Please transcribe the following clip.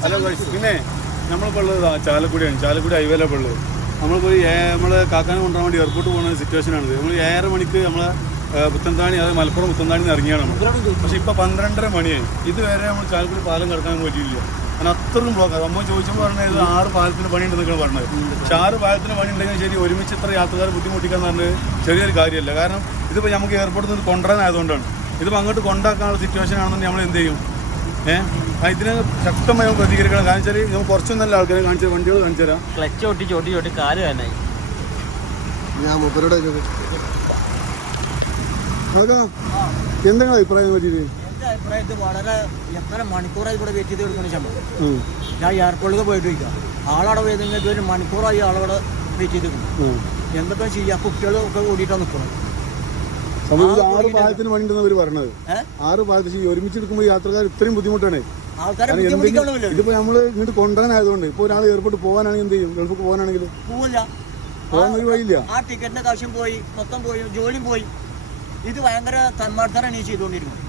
Hello guys, പിന്നെ നമ്മളിപ്പോൾ ഉള്ളത് ചാലക്കുടിയാണ്. ചാലക്കുടി ഹൈവേയിലാണ് ഉള്ളത്. നമ്മളിപ്പോൾ നമ്മളെ കാക്കാനെ കൊണ്ടുപോകാൻ വേണ്ടി എയർപോർട്ട് പോകുന്ന സിറ്റുവേഷനാണിത്. നമ്മൾ 7:30 മണിക്ക് നമ്മളെ പുത്തൻതാണി, അതായത് മലപ്പുറം പുത്തൻതാണി നിന്ന് ഇറങ്ങിയാണ് നമ്മൾ. പക്ഷേ ഇപ്പോൾ 12:30 മണിയായി. ഇതുവരെ നമ്മൾ ചാലക്കുടി പാലം കിടക്കാൻ പറ്റിയില്ല. കാരണം അത്രയും ബ്ലോക്കാണ്. നമ്മൾ ചോദിച്ചപ്പോൾ പറഞ്ഞത് 6 പാലത്തിന് പണി ഉണ്ടെന്നൊക്കെയാണ് പറഞ്ഞത്. പക്ഷേ 6 പാലത്തിന് പണി ഉണ്ടെങ്കിൽ ശരി, ഒരുമിച്ച് ഇത്ര യാത്രക്കാർ ബുദ്ധിമുട്ടിക്കാന്ന് പറഞ്ഞത് ചെറിയൊരു കാര്യമല്ല. കാരണം ഇതിപ്പോൾ നമുക്ക് എയർപോർട്ടിൽ നിന്ന് കൊണ്ടുവരാനായതുകൊണ്ടാണ്. ഇതിപ്പോൾ അങ്ങോട്ട് കൊണ്ടാക്കാനുള്ള സിറ്റുവേഷൻ ആണെന്നുണ്ടെങ്കിൽ നമ്മൾ എന്ത് ചെയ്യും? ഇതിന് ശക്തമായി നമുക്ക് പ്രതികരിക്കണം. കാരണം വെച്ചാൽ നമുക്ക് കുറച്ചും നല്ല ആൾക്കാരെ കാണിച്ചു വണ്ടികൾ കാണിച്ചു തരാം. ക്ലച്ച് ഓട്ടി ചോട്ടി ചോട്ടി കാല് വേനായി. ഞാൻ മൂപ്പരോട് എന്തെങ്കിലും അഭിപ്രായം പറ്റിയത്? എൻ്റെ അഭിപ്രായത്തിൽ വളരെ എത്ര മണിക്കൂറായി ഇവിടെ വെയിറ്റ് ചെയ്ത് കൊടുക്കുന്ന ശമ്പളം. ഞാൻ എയർപോർട്ടിലേക്ക് പോയിട്ട് വയ്ക്കാം. ആളവിടെ വരുന്നിട്ട് ഒരു മണിക്കൂറായി ആളവിടെ വെയിറ്റ് ചെയ്ത് നിൽക്കുന്നു. എന്തൊക്കെ ചെയ്യാം? കുട്ടികളൊക്കെ കൂടിയിട്ടാണ് നിൽക്കുന്നത്. 6 പാലത്തിന് പണി ഉണ്ടെന്നവർ പറഞ്ഞത്. 6 പാലത്തിന് ഒരുമിച്ച് എടുക്കുമ്പോൾ യാത്രക്കാർ ഇത്രയും ബുദ്ധിമുട്ടാണ്. ഇതിപ്പോ നമ്മള് ഇങ്ങോട്ട് കൊണ്ടുവരാനായതുകൊണ്ട് ഇപ്പൊ ഒരാൾ എയർപോർട്ട് പോകാനാണെങ്കിൽ എന്ത് ചെയ്യും? ഗൾഫിൽ പോകാനാണെങ്കിൽ പോകാൻ ഒരു വഴിയില്ല. ആ ടിക്കറ്റിന്റെ കാശും പോയി, മൊത്തം പോയി, ജോലിയും പോയി. ഇത് ഭയങ്കര തന്മാർത്തരാണ് ഈ ചെയ്തുകൊണ്ടിരിക്കുന്നത്.